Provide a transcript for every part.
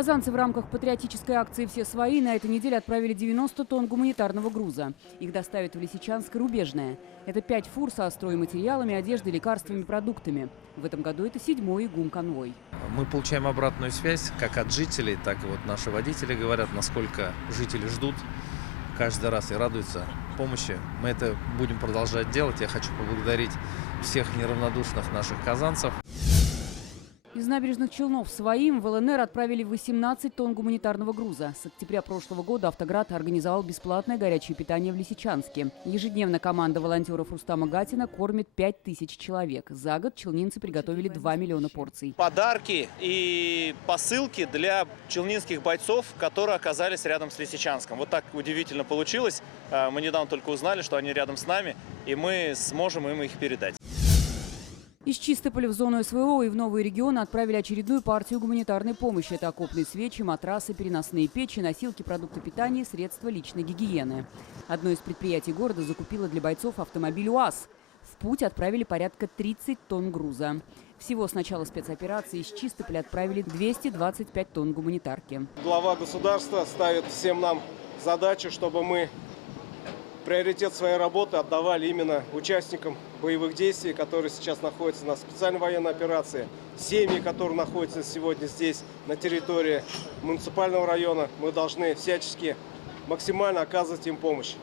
Казанцы в рамках патриотической акции «Все свои» на этой неделе отправили 90 тонн гуманитарного груза. Их доставят в Лисичанск и Рубежное. Это 5 фур со стройматериалами, одеждой, лекарствами, продуктами. В этом году это 7-й гумконвой. Мы получаем обратную связь как от жителей, так и вот наши водители говорят, насколько жители ждут каждый раз и радуются помощи. Мы это будем продолжать делать. Я хочу поблагодарить всех неравнодушных наших казанцев. Из набережных Челнов своим в ЛНР отправили 18 тонн гуманитарного груза. С октября прошлого года «Автоград» организовал бесплатное горячее питание в Лисичанске. Ежедневно команда волонтеров Рустама Гатина кормит 5000 человек. За год челнинцы приготовили 2 миллиона порций. Подарки и посылки для челнинских бойцов, которые оказались рядом с Лисичанском. Вот так удивительно получилось. Мы недавно только узнали, что они рядом с нами, и мы сможем им их передать. Из Чистополя в зону СВО и в новые регионы отправили очередную партию гуманитарной помощи. Это окопные свечи, матрасы, переносные печи, носилки, продукты питания, средства личной гигиены. Одно из предприятий города закупило для бойцов автомобиль УАЗ. В путь отправили порядка 30 тонн груза. Всего с начала спецоперации из Чистополя отправили 225 тонн гуманитарки. Глава государства ставит всем нам задачу, чтобы мы приоритет своей работы отдавали именно участникам боевых действий, которые сейчас находятся на специальной военной операции. Семьи, которые находятся сегодня здесь, на территории муниципального района, мы должны всячески максимально оказывать им помощь.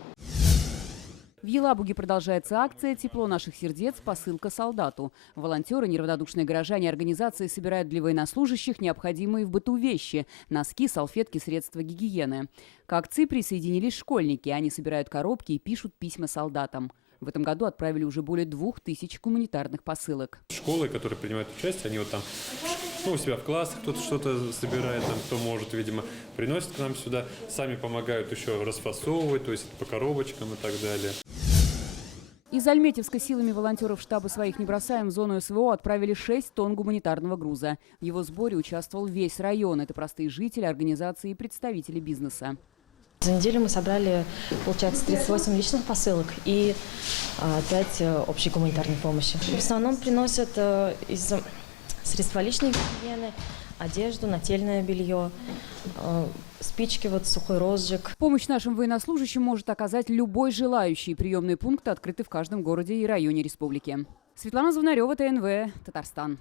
В Елабуге продолжается акция «Тепло наших сердец. Посылка солдату». Волонтеры, неравнодушные горожане организации собирают для военнослужащих необходимые в быту вещи – носки, салфетки, средства гигиены. К акции присоединились школьники. Они собирают коробки и пишут письма солдатам. В этом году отправили уже более 2000 гуманитарных посылок. Школы, которые принимают участие, они вот там у себя в классах, кто-то что-то собирает, там, кто может, видимо, приносит к нам сюда. Сами помогают еще расфасовывать, то есть по коробочкам и так далее. Из Альметьевска силами волонтеров штаба «Своих не бросаем» в зону СВО отправили 6 тонн гуманитарного груза. В его сборе участвовал весь район. Это простые жители, организации и представители бизнеса. За неделю мы собрали, получается, 38 личных посылок и 5 общей гуманитарной помощи. В основном приносят из средства личной гигиены, одежду, нательное белье, спички, сухой розжиг. Помощь нашим военнослужащим может оказать любой желающий. Приемные пункты открыты в каждом городе и районе республики. Светлана Звонарева, ТНВ, Татарстан.